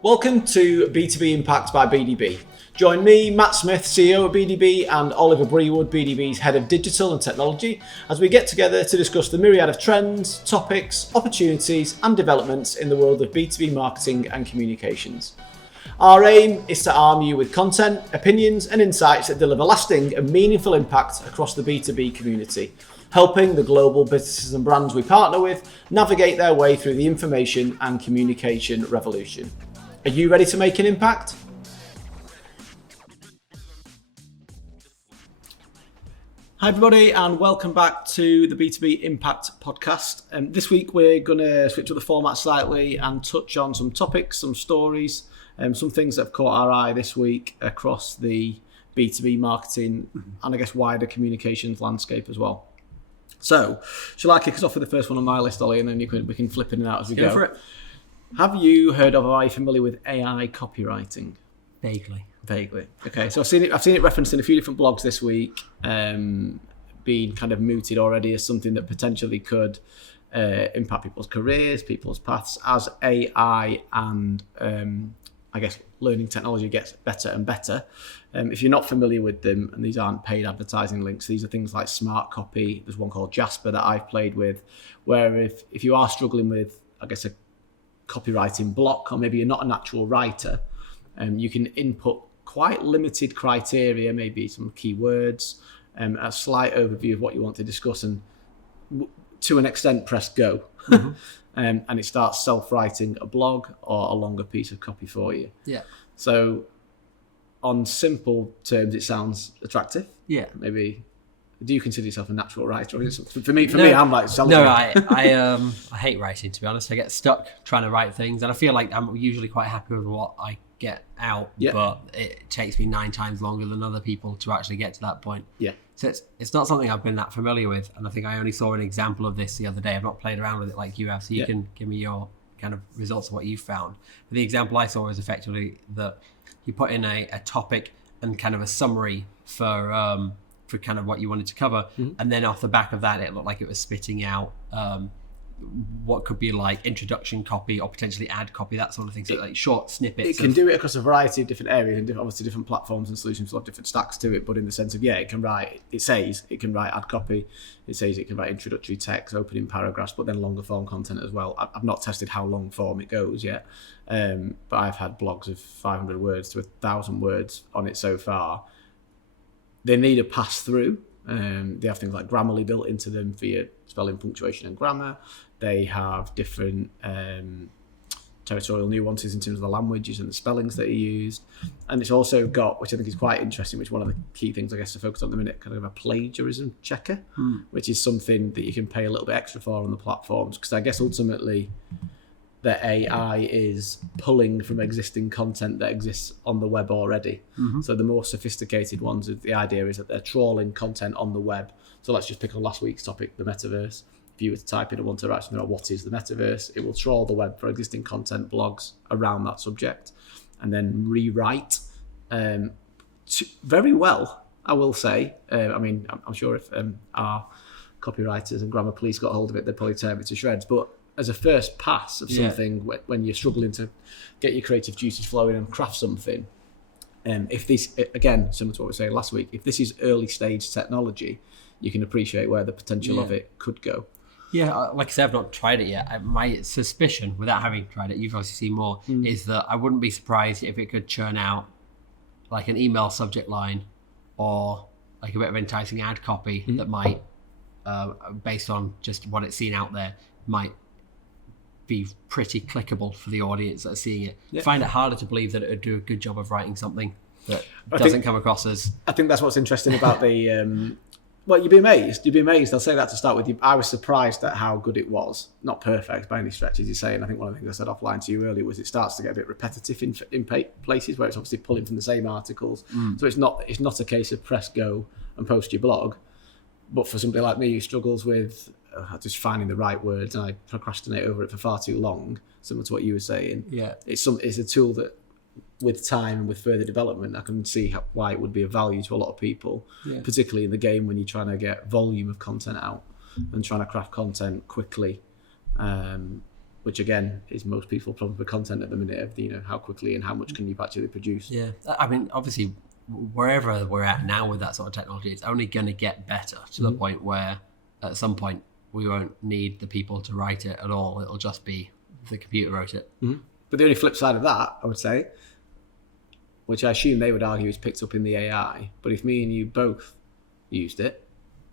Welcome to B2B IMPACT by BDB. Join me, Matt Smith, CEO of BDB, and Oliver Brewood, BDB's Head of Digital and Technology, as we get together to discuss the myriad of trends, topics, opportunities, and developments in the world of B2B marketing and communications. Our aim is to arm you with content, opinions, and insights that deliver lasting and meaningful impact across the B2B community, helping the global businesses and brands we partner with navigate their way through the information and communication revolution. Are you ready to make an impact? Hi everybody, and welcome back to the B2B Impact podcast. This week we're going to switch up the format slightly and touch on some topics, some stories, some things that have caught our eye this week across the B2B marketing and I guess wider communications landscape as well. So, shall I kick us off with the first one on my list, Ollie, and then we can flip in and out as we go? Go for it. Have you heard of, or are you familiar with AI copywriting? Vaguely. Okay, so I've seen it referenced in a few different blogs this week, being kind of mooted already as something that potentially could impact people's careers, people's paths as AI and I guess learning technology gets better and better. If you're not familiar with them, and these aren't paid advertising links, these are things like Smartcopy. There's one called Jasper that I've played with, where if you are struggling with, I guess, a copywriting block, or maybe you're not a natural writer, you can input quite limited criteria, maybe some keywords, a slight overview of what you want to discuss, and to an extent press go. Mm-hmm. And it starts self-writing a blog or a longer piece of copy for you. Yeah. So on simple terms, it sounds attractive. Yeah. Maybe, do you consider yourself a natural writer? Or for me, I'm like selling. No, I hate writing, to be honest. I get stuck trying to write things, and I feel like I'm usually quite happy with what I get out, but it takes me 9 times longer than other people to actually get to that point. Yeah. So it's not something I've been that familiar with, and I think I only saw an example of this the other day. I've not played around with it like you have, so you can give me your kind of results of what you found. But the example I saw is effectively that you put in a topic and kind of a summary for kind of what you wanted to cover, and then off the back of that, it looked like it was spitting out what could be like introduction copy or potentially ad copy, that sort of thing. So like short snippets. It can do it across a variety of different areas, and obviously different platforms and solutions will have different stacks to it. But in the sense of it can write. It says it can write ad copy. It says it can write introductory text, opening paragraphs, but then longer form content as well. I've not tested how long form it goes yet, but I've had blogs of 500 words to 1,000 words on it so far. They need a pass through. They have things like Grammarly built into them for your spelling, punctuation, and grammar. They have different territorial nuances in terms of the languages and the spellings that are used. And it's also got, which I think is quite interesting, which is one of the key things I guess to focus on at the minute, kind of a plagiarism checker, which is something that you can pay a little bit extra for on the platforms. Because I guess ultimately the AI is pulling from existing content that exists on the web already. Mm-hmm. So the more sophisticated ones, the idea is that they're trawling content on the web. So let's just pick on last week's topic, the Metaverse. If you were to type in and want to write something about what is the Metaverse, it will trawl the web for existing content, blogs around that subject, and then rewrite very well, I will say. I'm sure if our copywriters and grammar police got hold of it, they'd probably tear it to shreds. But as a first pass of something, when you're struggling to get your creative juices flowing and craft something, if this, again, similar to what we were saying last week, if this is early stage technology, you can appreciate where the potential of it could go. Yeah, like I said, I've not tried it yet. My suspicion, without having tried it, you've obviously seen more, is that I wouldn't be surprised if it could churn out like an email subject line or like a bit of enticing ad copy that might, based on just what it's seen out there, might be pretty clickable for the audience that are seeing it. I find it harder to believe that it would do a good job of writing something that doesn't come across as... I think that's what's interesting about the... Well, you'd be amazed. I'll say that to start with. I was surprised at how good it was. Not perfect by any stretch, as you say. And I think one of the things I said offline to you earlier was it starts to get a bit repetitive in places where it's obviously pulling from the same articles. So it's not a case of press go and post your blog. But for somebody like me who struggles with just finding the right words, and I procrastinate over it for far too long, similar to what you were saying. Yeah, it's a tool that, with time and with further development, I can see why it would be of value to a lot of people, particularly in the game when you're trying to get volume of content out and trying to craft content quickly which again is most people's problem with content at the minute of how quickly and how much can you actually produce. Yeah, I mean, obviously, wherever we're at now with that sort of technology, it's only going to get better to the point where at some point we won't need the people to write it at all. It'll just be the computer wrote it. But the only flip side of that, I would say, which I assume they would argue is picked up in the AI, but if me and you both used it,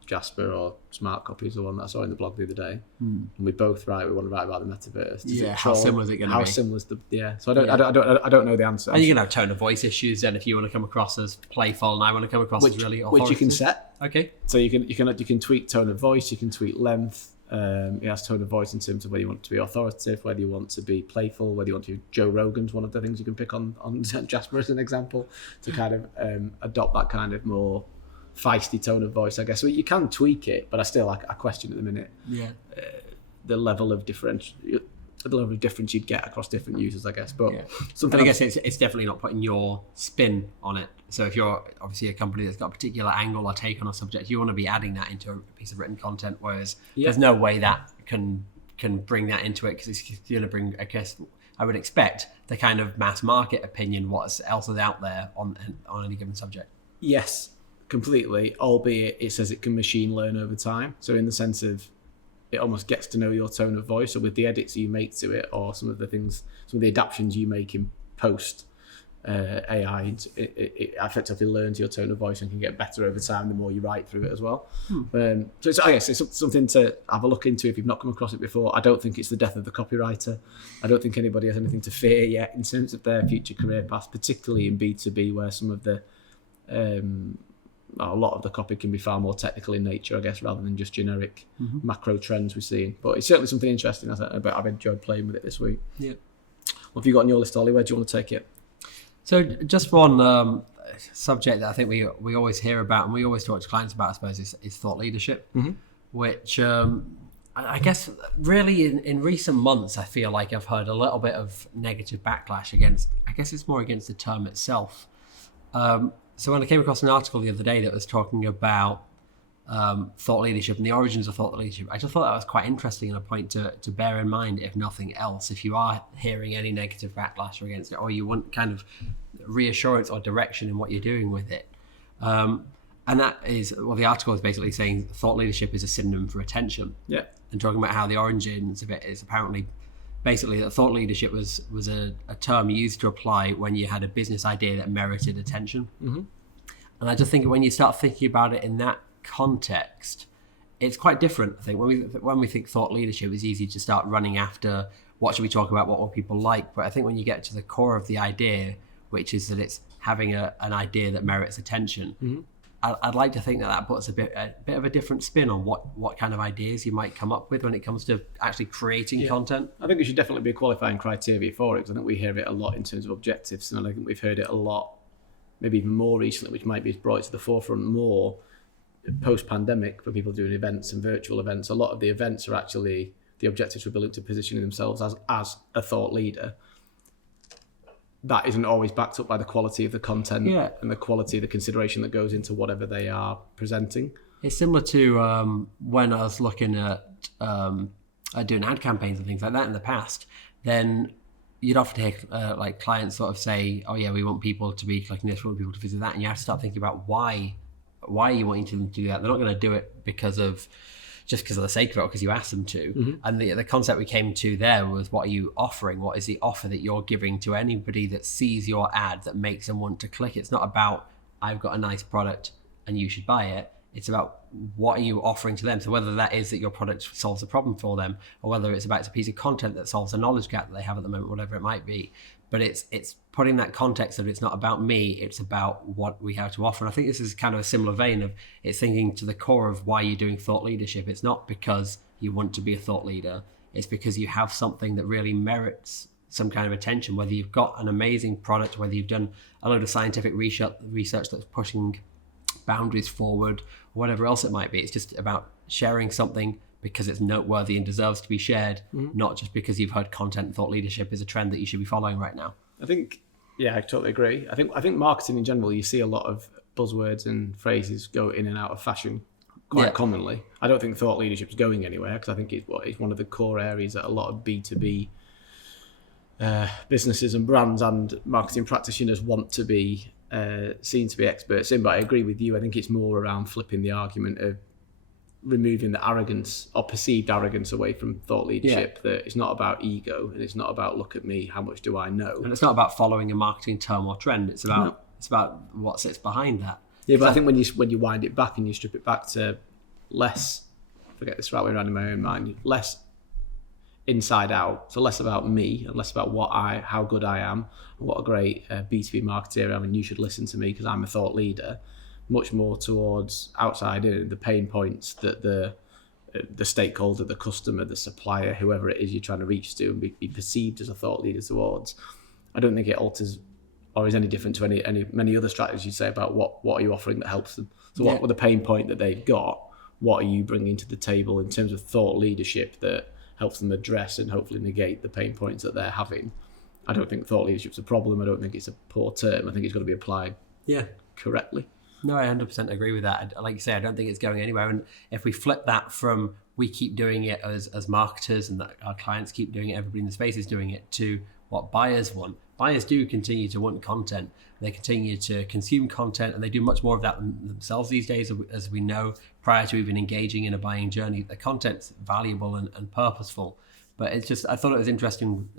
Jasper or Smartcopy is the one that I saw in the blog the other day, and we both we want to write about the metaverse. How similar is it going to be? How similar is so I don't know the answer. And you're going to have tone of voice issues then if you want to come across as playful and I want to come across as really authoritative. Which you can set. Okay. So you can tweak tone of voice, you can tweak length. It has tone of voice in terms of whether you want to be authoritative, whether you want to be playful, whether you want to. Joe Rogan's one of the things you can pick on Jasper as an example to kind of adopt that kind of more feisty tone of voice, I guess. So you can tweak it, but I question at the minute the level of difference you'd get across different users, I guess. But I guess it's definitely not putting your spin on it. So if you're obviously a company that's got a particular angle or take on a subject, you want to be adding that into a piece of written content, whereas there's no way that can bring that into it, because it's going to bring, I guess, I would expect the kind of mass market opinion, what else is out there on any given subject. Yes, completely, albeit it says it can machine learn over time. So in the sense of it almost gets to know your tone of voice, or with the edits you make to it, or some of the adaptations you make in post AI, it effectively learns your tone of voice and can get better over time the more you write through it as well. So I guess it's something to have a look into if you've not come across it before. I don't think it's the death of the copywriter. I don't think anybody has anything to fear yet in terms of their future career path, particularly in B2B, where some of the a lot of the copy can be far more technical in nature, I guess, rather than just generic macro trends we're seeing. But it's certainly something interesting. I've enjoyed playing with it this week. Yeah. What have you got on your list, Ollie? Where do you want to take it? So just one subject that I think we always hear about and we always talk to clients about, I suppose, is thought leadership, which I guess really in recent months, I feel like I've heard a little bit of negative backlash against, I guess it's more against the term itself. So when I came across an article the other day that was talking about thought leadership and the origins of thought leadership, I just thought that was quite interesting and a point to bear in mind, if nothing else, if you are hearing any negative backlash against it, or you want kind of reassurance or direction in what you're doing with it. And that is, well, the article is basically saying thought leadership is a synonym for attention. Yeah. And talking about how the origins of it is apparently basically that thought leadership was a term used to apply when you had a business idea that merited attention. And I just think when you start thinking about it in that context, it's quite different. I think when we think thought leadership, it's easy to start running after what should we talk about, what will people like. But I think when you get to the core of the idea, which is that it's having an idea that merits attention, I'd like to think that puts a bit of a different spin on what kind of ideas you might come up with when it comes to actually creating content. I think it should definitely be a qualifying criteria for it, because I think we hear it a lot in terms of objectives, and I think we've heard it a lot, maybe even more recently, which might be brought to the forefront more post-pandemic for people doing events and virtual events. A lot of the events are actually, the objectives were building to positioning themselves as a thought leader. That isn't always backed up by the quality of the content and the quality of the consideration that goes into whatever they are presenting. It's similar to when I was looking at doing ad campaigns and things like that in the past. Then you'd often hear like clients sort of say, "Oh yeah, we want people to be clicking this, we want people to visit that," and you have to start thinking about why are you wanting them to do that? They're not going to do it because of the sake of it, or because you asked them to. And the concept we came to there was, what are you offering? What is the offer that you're giving to anybody that sees your ad that makes them want to click? It's not about, I've got a nice product and you should buy it. It's about, what are you offering to them? So whether that is that your product solves a problem for them, or whether it's about a piece of content that solves a knowledge gap that they have at the moment, whatever it might be. But it's putting that context of, it's not about me, it's about what we have to offer. And I think this is kind of a similar vein of, it's thinking to the core of why you're doing thought leadership. It's not because you want to be a thought leader. It's because you have something that really merits some kind of attention, whether you've got an amazing product, whether you've done a load of scientific research that's pushing boundaries forward, or whatever else it might be. It's just about sharing something because it's noteworthy and deserves to be shared, not just because you've heard content and thought leadership is a trend that you should be following right now. I think, I totally agree. I think marketing in general, you see a lot of buzzwords and phrases go in and out of fashion quite commonly. I don't think thought leadership is going anywhere, because I think it's one of the core areas that a lot of B2B businesses and brands and marketing practitioners want to be seen to be experts in. But I agree with you. I think it's more around flipping the argument of removing the arrogance or perceived arrogance away from thought leadership. That it's not about ego, and it's not about look at me, how much do I know, and it's not about following a marketing term or trend. It's about what sits behind that. Yeah, but I think when you wind it back and you strip it back to less, forget this right way around in my own mind, less inside out, so less about me and less about how good I am, and what a great B2B marketer I am, and you should listen to me because I'm a thought leader. Much more towards outside in the pain points that the stakeholder, the customer, the supplier, whoever it is you're trying to reach to and be perceived as a thought leader towards. I don't think it alters or is any different to many other strategies you say about what are you offering that helps them. So what the pain point that they've got, what are you bringing to the table in terms of thought leadership that helps them address and hopefully negate the pain points that they're having. I don't think thought leadership's a problem. I don't think it's a poor term. I think it's got to be applied correctly. No, I 100% agree with that. Like you say, I don't think it's going anywhere. And if we flip that from we keep doing it as marketers and that our clients keep doing it, everybody in the space is doing it, to what buyers want. Buyers do continue to want content. They continue to consume content, and they do much more of that themselves these days, as we know, prior to even engaging in a buying journey. The content's valuable and purposeful. But it's just, I thought it was interesting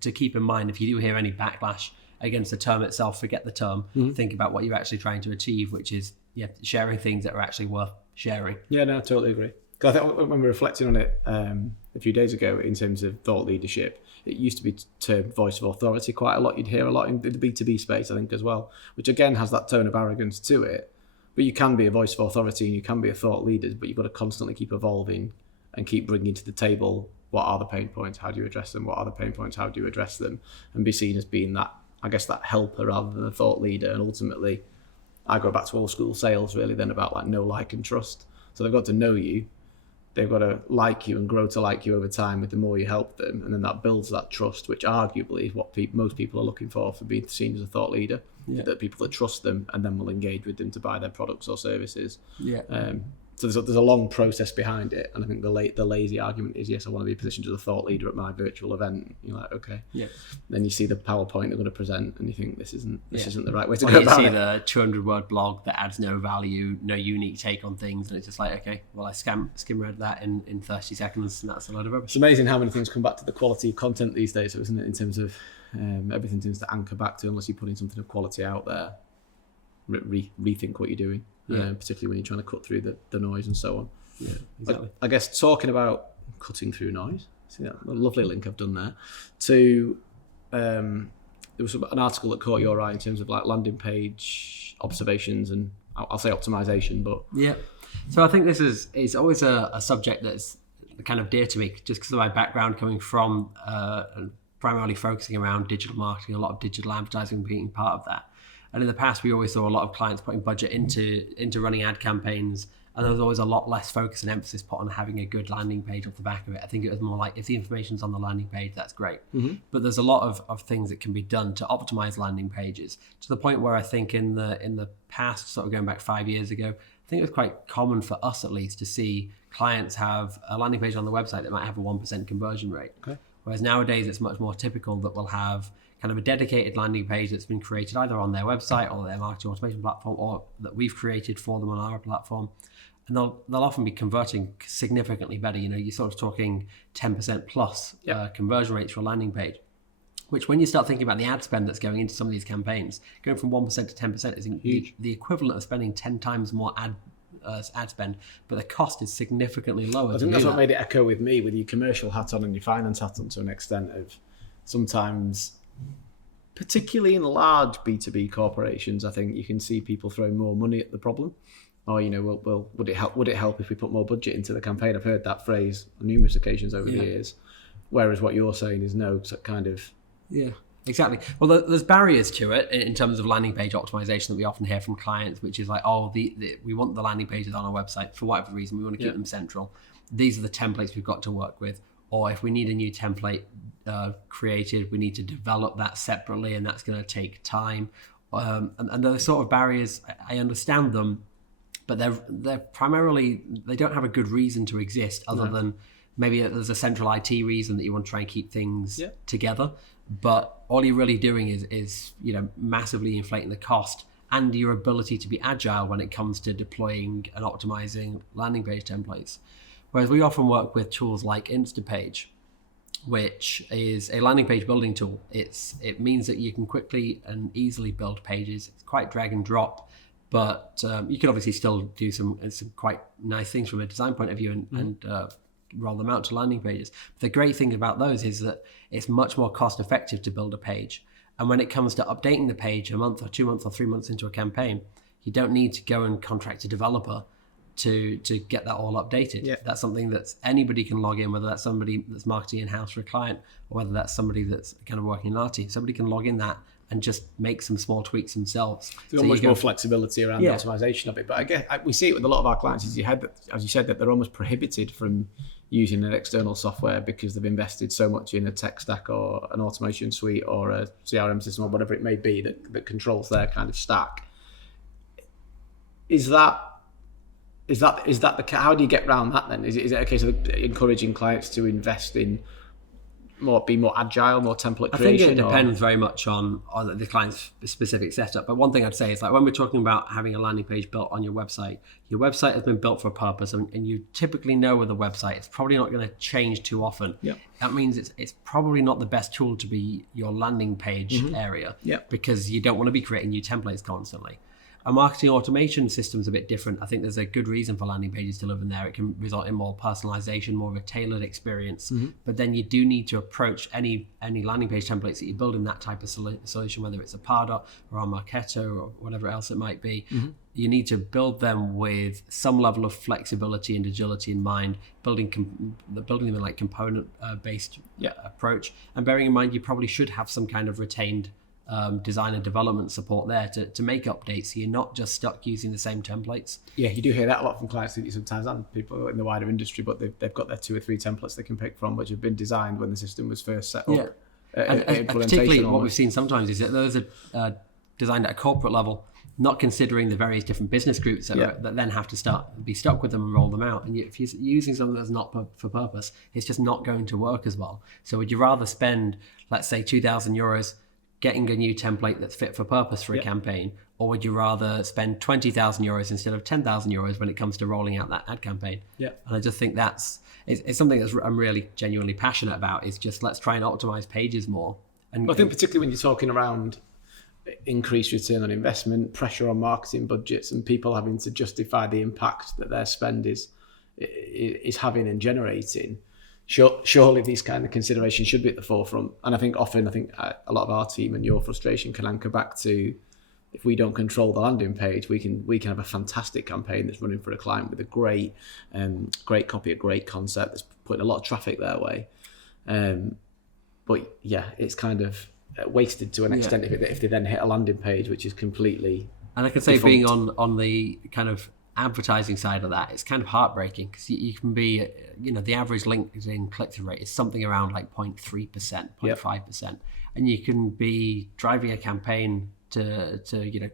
to keep in mind, if you do hear any backlash against the term itself, forget the term, think about what you're actually trying to achieve, which is sharing things that are actually worth sharing. Yeah, no, I totally agree. Because I think when we're reflecting on it a few days ago in terms of thought leadership, it used to be termed voice of authority quite a lot. You'd hear a lot in the B2B space, I think, as well, which again has that tone of arrogance to it. But you can be a voice of authority and you can be a thought leader, but you've got to constantly keep evolving and keep bringing to the table what are the pain points, how do you address them, what are the pain points, how do you address them, and be seen as being that, I guess, that helper rather than a thought leader. And ultimately, I go back to old school sales really then about like know, like and trust. So they've got to know you, they've got to like you and grow to like you over time with the more you help them, and then that builds that trust, which arguably is what most people are looking for being seen as a thought leader. That people that trust them and then will engage with them to buy their products or services. So there's a long process behind it, and I think the lazy argument is, yes, I want to be positioned as a thought leader at my virtual event. You're like, okay. Then you see the PowerPoint they're going to present, and you think this isn't the right way to go about it. You see the 200-word blog that adds no value, no unique take on things, and it's just like, okay, well, I skim read that in 30 seconds, and that's a load of rubbish. It's amazing how many things come back to the quality of content these days, isn't it? In terms of everything tends to anchor back to, unless you're putting something of quality out there, rethink what you're doing. Particularly when you're trying to cut through the noise and so on. Yeah, exactly. I guess talking about cutting through noise, see that lovely link I've done there, to there was an article that caught your eye in terms of like landing page observations and I'll say optimization, but so I think it's always a subject that's kind of dear to me, just because of my background coming from primarily focusing around digital marketing, a lot of digital advertising being part of that. And in the past, we always saw a lot of clients putting budget into running ad campaigns, and there was always a lot less focus and emphasis put on having a good landing page off the back of it. I think it was more like, if the information's on the landing page, that's great. But there's a lot of things that can be done to optimize landing pages, to the point where I think in the past, sort of going back 5 years ago, I think it was quite common for us at least to see clients have a landing page on the website that might have a 1% conversion rate. Okay. Whereas nowadays it's much more typical that we'll have kind of a dedicated landing page that's been created either on their website or their marketing automation platform, or that we've created for them on our platform. And they'll often be converting significantly better. You know, you're sort of talking 10% plus conversion rates for a landing page, which when you start thinking about the ad spend that's going into some of these campaigns, going from 1% to 10% is huge. The equivalent of spending 10 times more ad spend, but the cost is significantly lower. I think that's what made it echo with me, with your commercial hat on and your finance hat on, to an extent of sometimes, particularly in large B2B corporations, I think you can see people throwing more money at the problem. Or, you know, well, would it help if we put more budget into the campaign? I've heard that phrase on numerous occasions over the years. Whereas what you're saying is no, kind of. Yeah, exactly. Well, there's barriers to it in terms of landing page optimization that we often hear from clients, which is like, we want the landing pages on our website for whatever reason. We want to keep them central. These are the templates we've got to work with. Or if we need a new template created, we need to develop that separately, and that's going to take time. And those sort of barriers, I understand them. but they're primarily, they don't have a good reason to exist other than maybe there's a central IT reason that you want to try and keep things together. But all you're really doing is massively inflating the cost and your ability to be agile when it comes to deploying and optimizing landing page templates. Whereas we often work with tools like Instapage, which is a landing page building tool. It means that you can quickly and easily build pages. It's quite drag and drop, but you can obviously still do some quite nice things from a design point of view and roll them out to landing pages. But the great thing about those is that it's much more cost effective to build a page. And when it comes to updating the page a month or 2 months or 3 months into a campaign, you don't need to go and contract a developer to get that all updated. Yeah. That's something that anybody can log in, whether that's somebody that's marketing in-house for a client or whether that's somebody that's kind of working in our team. Somebody can log in that and just make some small tweaks themselves. There's much more flexibility around the optimization of it. But I guess we see it with a lot of our clients, as you said, that they're almost prohibited from using an external software because they've invested so much in a tech stack or an automation suite or a CRM system or whatever it may be that controls their kind of stack. Is that the how do you get around that then? Is it a case of encouraging clients to invest in be more agile, more template creation? I think it depends very much on the client's specific setup. But one thing I'd say is, like, when we're talking about having a landing page built on your website has been built for a purpose, and you typically know with a website it's probably not going to change too often. Yep. That means it's probably not the best tool to be your landing page area, because you don't want to be creating new templates constantly. A marketing automation system is a bit different. I think there's a good reason for landing pages to live in there. It can result in more personalization, more of a tailored experience. But then you do need to approach any landing page templates that you build in that type of solution, whether it's a Pardot or a Marketo or whatever else it might be. You need to build them with some level of flexibility and agility in mind, building them in like component-based approach. And bearing in mind, you probably should have some kind of retained design and development support there to make updates, so you're not just stuck using the same templates. Yeah, you do hear that a lot from clients sometimes and people in the wider industry, but they've got their 2 or 3 templates they can pick from, which have been designed when the system was first set up. And particularly what we've seen sometimes is that those are designed at a corporate level, not considering the various different business groups that then have to be stuck with them and roll them out. And if you're using something that's not for purpose, it's just not going to work as well. So would you rather spend, let's say, €2,000 getting a new template that's fit for purpose for a campaign, or would you rather spend €20,000 instead of €10,000 when it comes to rolling out that ad campaign? And I just think it's something that I'm really genuinely passionate about, is just let's try and optimize pages more. And I think particularly when you're talking around increased return on investment, pressure on marketing budgets, and people having to justify the impact that their spend is having and generating, surely these kind of considerations should be at the forefront. And I think often a lot of our team and your frustration can anchor back to, if we don't control the landing page, we can have a fantastic campaign that's running for a client with a great copy, a great concept that's putting a lot of traffic their way. But yeah, it's kind of wasted to an extent if they then hit a landing page which is completely. And I can say, being on the kind of advertising side of that, it's kind of heartbreaking, because you can be, the average LinkedIn click-through rate is something around like 0.3%, 0.5%, and you can be driving a campaign to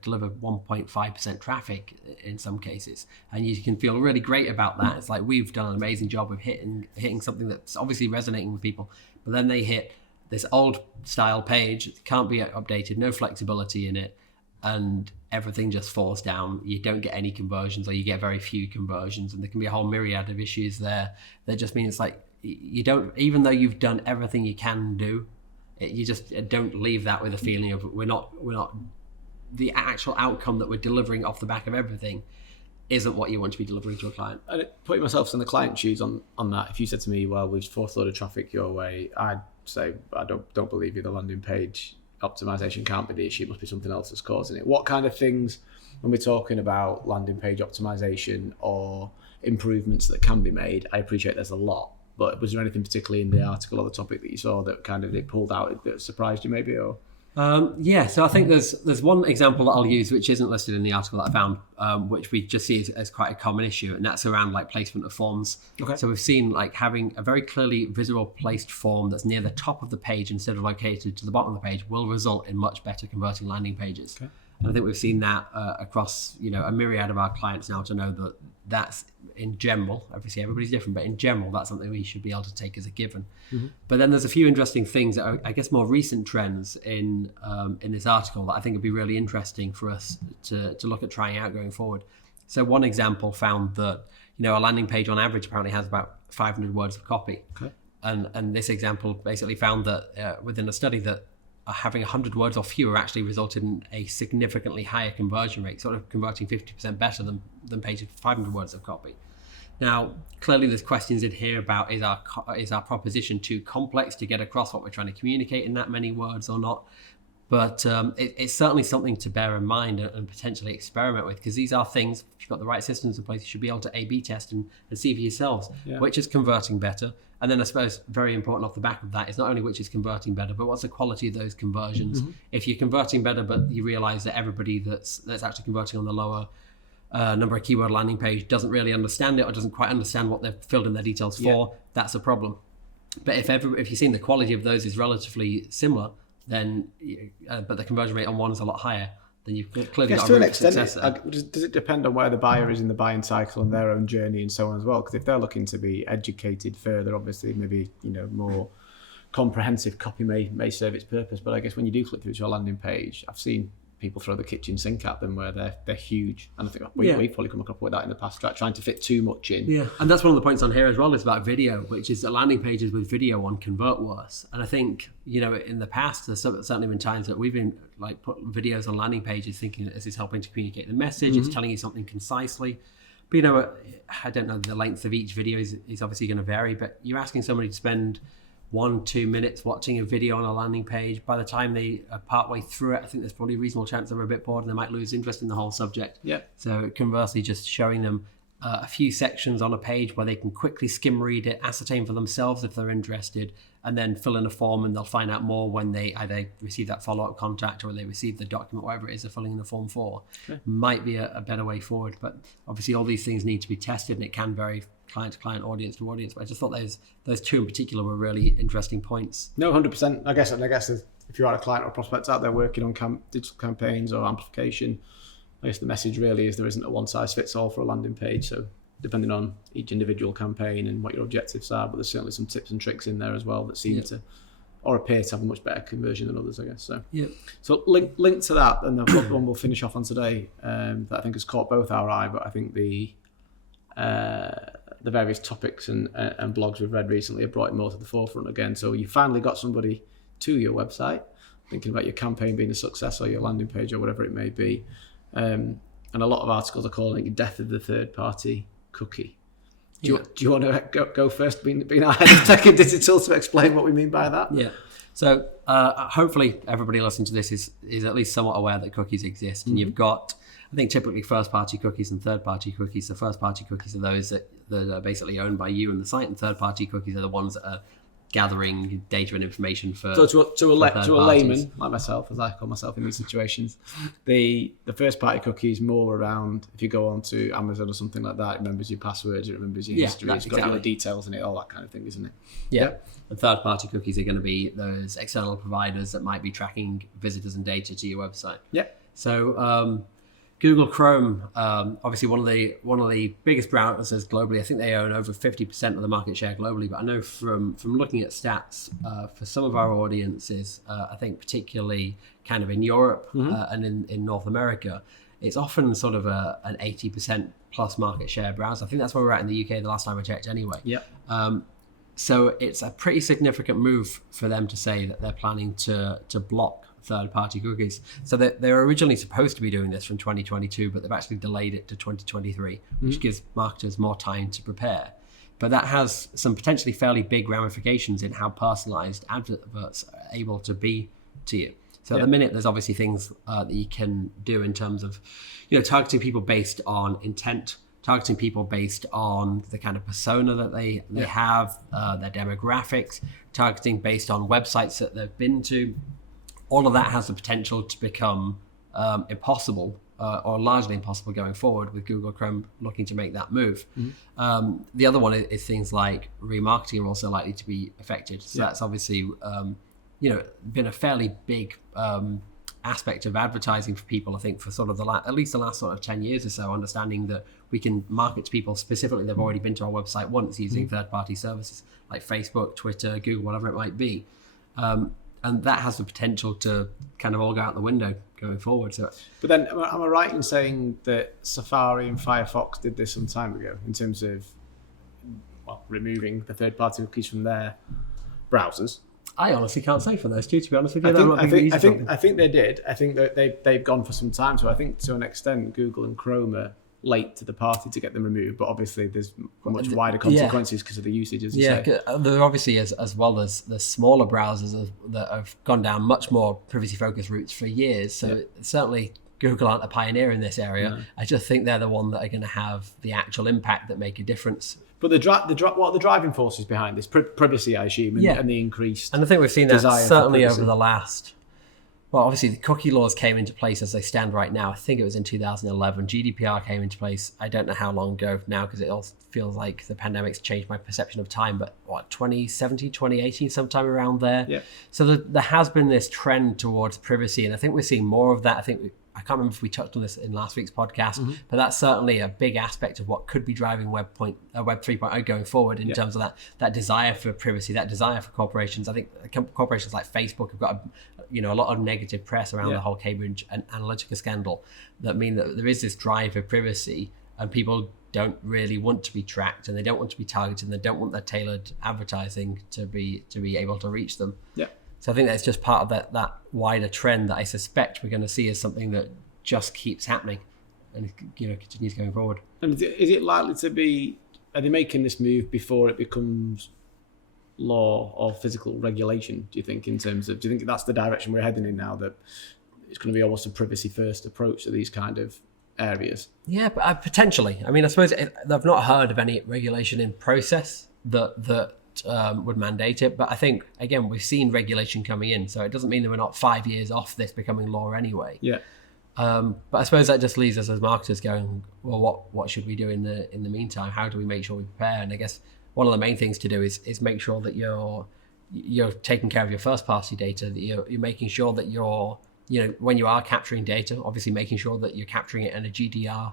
deliver 1.5% traffic in some cases, and you can feel really great about that. It's like, we've done an amazing job of hitting something that's obviously resonating with people, but then they hit this old style page, it can't be updated, no flexibility in it, and everything just falls down. You don't get any conversions, or you get very few conversions, and there can be a whole myriad of issues there that just mean it's like, you don't, even though you've done everything you can do, you just don't leave that with a feeling of we're not the actual outcome that we're delivering off the back of everything isn't what you want to be delivering to a client. And putting myself in the client shoes on that, if you said to me, well, we've forced a load of traffic your way, I'd say, I don't believe you. The landing page optimization can't be the issue. It must be something else that's causing it. What kind of things, when we're talking about landing page optimization or improvements that can be made, I appreciate there's a lot, but was there anything particularly in the article or the topic that you saw that kind of it pulled out that surprised you maybe? Or so I think there's one example that I'll use which isn't listed in the article that I found, which we just see as quite a common issue, and that's around like placement of forms. Okay. So we've seen like having a very clearly visible placed form that's near the top of the page instead of located to the bottom of the page will result in much better converting landing pages. Okay. And I think we've seen that across, a myriad of our clients now, to know that that's, in general, obviously everybody's different, but in general, that's something we should be able to take as a given. But then there's a few interesting things that are, I guess, more recent trends in this article that I think would be really interesting for us to look at trying out going forward. So one example found that, a landing page on average apparently has about 500 words of copy. Okay. And this example basically found that within a study that having 100 words or fewer actually resulted in a significantly higher conversion rate, sort of converting 50% better than pages with 500 words of copy. Now, clearly there's questions in here about is our proposition too complex to get across what we're trying to communicate in that many words or not? But it's certainly something to bear in mind and potentially experiment with, because these are things, if you've got the right systems in place, you should be able to A/B test and see for yourselves which is converting better. And then I suppose very important off the back of that is not only which is converting better, but what's the quality of those conversions. If you're converting better, but you realize that everybody that's actually converting on the lower number of keyword landing page doesn't really understand it, or doesn't quite understand what they've filled in their details for, that's a problem. But if you're seeing the quality of those is relatively similar, then but the conversion rate on one is a lot higher, then you've clearly got a room for success there. Does it depend on where the buyer is in the buying cycle and their own journey and so on as well? Because if they're looking to be educated further, obviously maybe more comprehensive copy may serve its purpose. But I guess when you do click through to a landing page, I've seen people throw the kitchen sink at them where they're huge, and I think we've probably come across with that in the past, trying to fit too much in. Yeah, and that's one of the points on here as well, is about video, which is that landing pages with video on convert worse. And I think in the past there's certainly been times that we've been put videos on landing pages thinking that this is helping to communicate the message, it's telling you something concisely. But I don't know, the length of each video is obviously going to vary, but you're asking somebody to spend 1-2 minutes watching a video on a landing page. By the time they are partway through it, I think there's probably a reasonable chance they're a bit bored and they might lose interest in the whole subject. Yeah. So conversely, just showing them a few sections on a page where they can quickly skim read it, ascertain for themselves if they're interested, and then fill in a form, and they'll find out more when they either receive that follow-up contact or they receive the document, whatever it is they're filling in the form for. Okay. Might be a better way forward. But obviously all these things need to be tested, and it can vary client to client, audience to audience. But I just thought those two in particular were really interesting points. No, 100%. I guess if you're a client or prospects out there working on digital campaigns or amplification, I guess the message really is there isn't a one-size-fits-all for a landing page. So depending on each individual campaign and what your objectives are, but there's certainly some tips and tricks in there as well that seem to, or appear to have a much better conversion than others, I guess. So link to that, and the one we'll finish off on today that I think has caught both our eye, but I think the various topics and blogs we've read recently have brought it more to the forefront again. So you finally got somebody to your website thinking about your campaign being a success, or your landing page, or whatever it may be. And a lot of articles are calling it death of the third-party cookie. Do you want to go first, being our head of tech and digital, to explain what we mean by that? Yeah. So hopefully everybody listening to this is at least somewhat aware that cookies exist. And you've got, I think, typically first-party cookies and third-party cookies. So first-party cookies are those that are basically owned by you and the site, and third-party cookies are the ones that are gathering data and information for. So to a layman like myself, as I call myself in these situations, the first party cookie is more around, if you go on to Amazon or something like that, it remembers your passwords, it remembers your history, it's got your details in it, all that kind of thing, isn't it? Yeah. The third party cookies are going to be those external providers that might be tracking visitors and data to your website. Yeah. So Google Chrome, obviously one of the biggest browsers globally. I think they own over 50% of the market share globally. But I know from looking at stats for some of our audiences, I think particularly kind of in Europe and in North America, it's often sort of an 80% plus market share browser. I think that's where we're at in the UK the last time I checked anyway. Yeah. So it's a pretty significant move for them to say that they're planning to block third-party cookies. So they were originally supposed to be doing this from 2022, but they've actually delayed it to 2023, which gives marketers more time to prepare. But that has some potentially fairly big ramifications in how personalized adverts are able to be to you. So at the minute, there's obviously things that you can do in terms of, targeting people based on intent, targeting people based on the kind of persona that they have, their demographics, targeting based on websites that they've been to. All of that has the potential to become impossible or largely impossible going forward, with Google Chrome looking to make that move. The other one is things like remarketing are also likely to be affected. So that's obviously, been a fairly big aspect of advertising for people, I think, for sort of at least the last sort of 10 years or so, understanding that we can market to people specifically they've already been to our website once using third-party services like Facebook, Twitter, Google, whatever it might be. And that has the potential to kind of all go out the window going forward. So, but then, am I right in saying that Safari and Firefox did this some time ago in terms of removing the third-party cookies from their browsers? I honestly can't say for those two, to be honest with you. I think they did. I think that they've gone for some time. So I think to an extent, Google and Chrome are late to the party to get them removed. But obviously, there's much wider consequences because of the usage, as you say. There obviously, as well as the smaller browsers that have gone down much more privacy-focused routes for years. So certainly, Google aren't a pioneer in this area. No. I just think they're the one that are going to have the actual impact that make a difference. But what are the driving forces behind this? Privacy, I assume, and the increased. And I think we've seen that certainly over the last. Well, obviously, the cookie laws came into place as they stand right now. I think it was in 2011. GDPR came into place. I don't know how long ago now, because it all feels like the pandemic's changed my perception of time. But 2017, 2018, sometime around there. Yeah. So there has been this trend towards privacy, and I think we're seeing more of that. I can't remember if we touched on this in last week's podcast, but that's certainly a big aspect of what could be driving Web 3.0 going forward in terms of that desire for privacy, that desire for corporations. I think corporations like Facebook have got a lot of negative press around the whole Cambridge Analytica scandal that mean that there is this drive for privacy, and people don't really want to be tracked, and they don't want to be targeted, and they don't want their tailored advertising to be able to reach them. Yeah. So I think that's just part of that wider trend that I suspect we're going to see as something that just keeps happening and continues going forward. And is it likely to be? Are they making this move before it becomes law or physical regulation? Do you think do you think that's the direction we're heading in now? That it's going to be almost a privacy first approach to these kind of areas? Yeah, but potentially. I mean, I suppose I've not heard of any regulation in process that would mandate it, but I think again we've seen regulation coming in, so it doesn't mean that we're not 5 years off this becoming law anyway. Yeah. But I suppose that just leaves us as marketers going, well, what should we do in the meantime? How do we make sure we prepare? And I guess one of the main things to do is make sure that you're taking care of your first party data, that you're making sure that when you are capturing data, obviously making sure that you're capturing it in a GDPR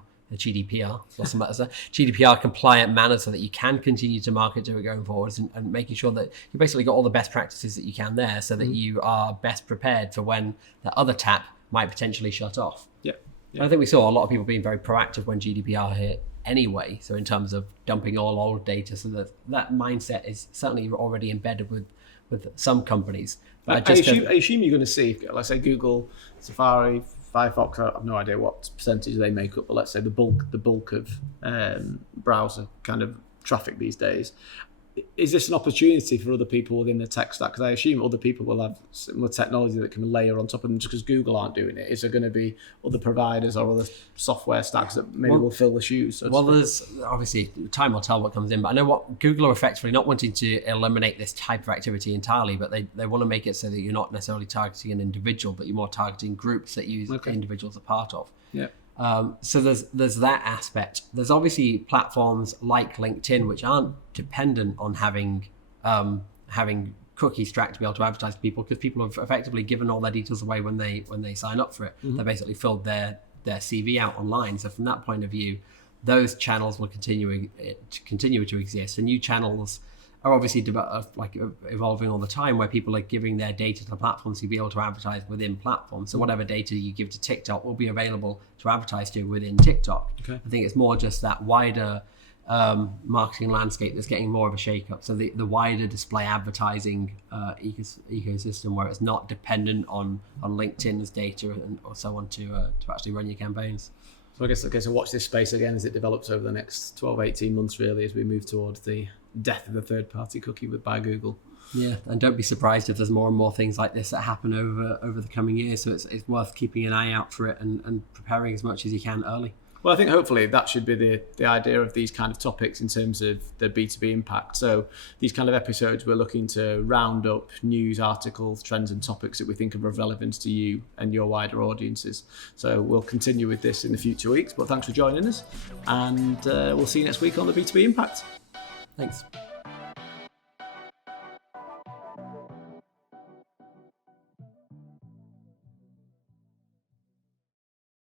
compliant manner so that you can continue to market to it going forwards, and making sure that you basically got all the best practices that you can there so that you are best prepared for when the other tap might potentially shut off. Yeah. I think we saw a lot of people being very proactive when GDPR hit anyway. So in terms of dumping all old data, so that mindset is certainly already embedded with some companies. But I assume you're going to see, let's say Google, Safari, Firefox, I have no idea what percentage they make up, but let's say the bulk of browser kind of traffic these days. Is this an opportunity for other people within the tech stack? Because I assume other people will have similar technology that can layer on top of them just because Google aren't doing it. Is there going to be other providers or other software stacks that maybe will fill the shoes? There's obviously time will tell what comes in, but I know what Google are effectively not wanting to eliminate this type of activity entirely, but they want to make it so that you're not necessarily targeting an individual, but you're more targeting groups that individuals are part of. Yeah. So there's that aspect. There's obviously platforms like LinkedIn which aren't dependent on having cookies tracked to be able to advertise to people, because people have effectively given all their details away when they sign up for it. They basically filled their CV out online. So from that point of view, those channels will continue to exist, and new channels are obviously evolving all the time, where people are giving their data to the platforms to be able to advertise within platforms. So whatever data you give to TikTok will be available to advertise to within TikTok. Okay. I think it's more just that wider marketing landscape that's getting more of a shake-up. So the wider display advertising ecosystem, where it's not dependent on LinkedIn's data or so on to actually run your campaigns. So I guess so watch this space again as it develops over the next 12, 18 months really, as we move towards the death of the third-party cookie by Google. Yeah, and don't be surprised if there's more and more things like this that happen over the coming years. So it's worth keeping an eye out for it and preparing as much as you can early. Well, I think hopefully that should be the idea of these kind of topics in terms of the B2B impact. So these kind of episodes, we're looking to round up news, articles, trends and topics that we think are of relevance to you and your wider audiences. So we'll continue with this in the future weeks, but thanks for joining us, and we'll see you next week on the B2B Impact. Thanks.